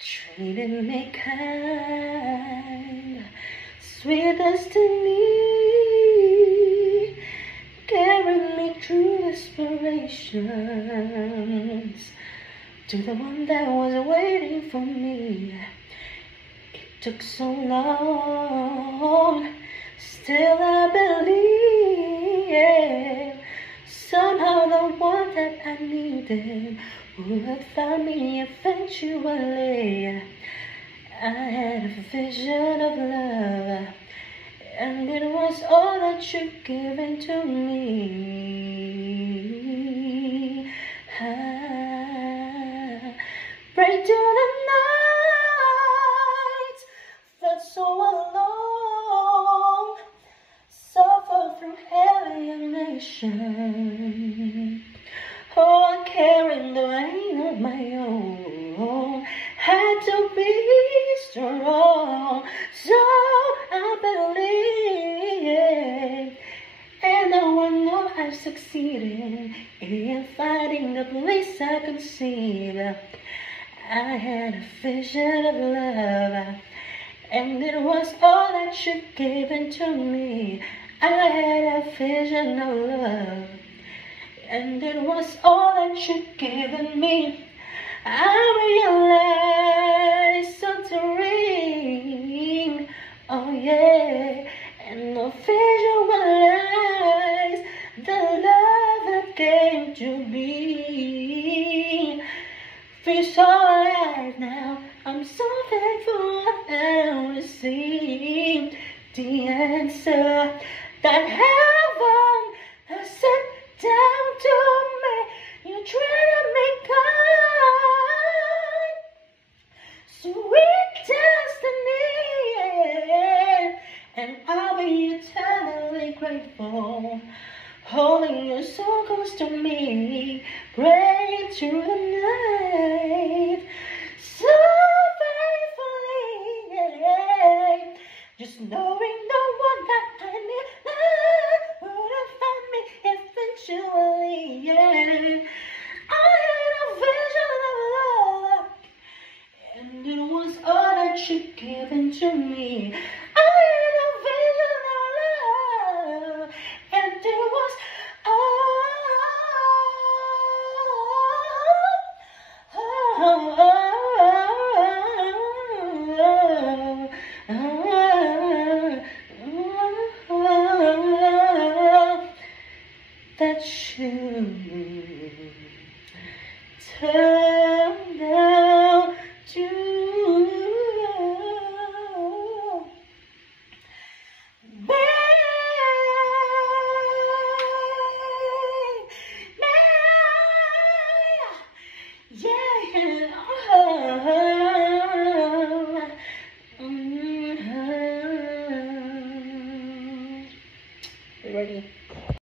treated me kind, sweet destiny, carried me through desperations to the one that was waiting for me. It took so long, still I believe somehow the one that I needed would find me eventually. I had a vision of love, and it was all that you've given to me. Pray to the night, felt so alone, suffered through alienation. Oh, carrying the weight of my own, had to be strong, so I believe, and now I know I've succeeded in finding the place I conceived. I had a vision of love, and it was all that you've given to me. I had a vision of love, and it was all that you've given me. I realized something, oh yeah, and the visualize the love that came to be. Feels alright now, I'm so thankful I received the answer that heaven has sent down to me. You treated me kind, sweet destiny, and I'll be eternally grateful, holding you so close to me, praying through the night, so faithfully, just knowing the one that I need would have found me eventually, yeah. I had a vision of love, and it was all that you'd given to me.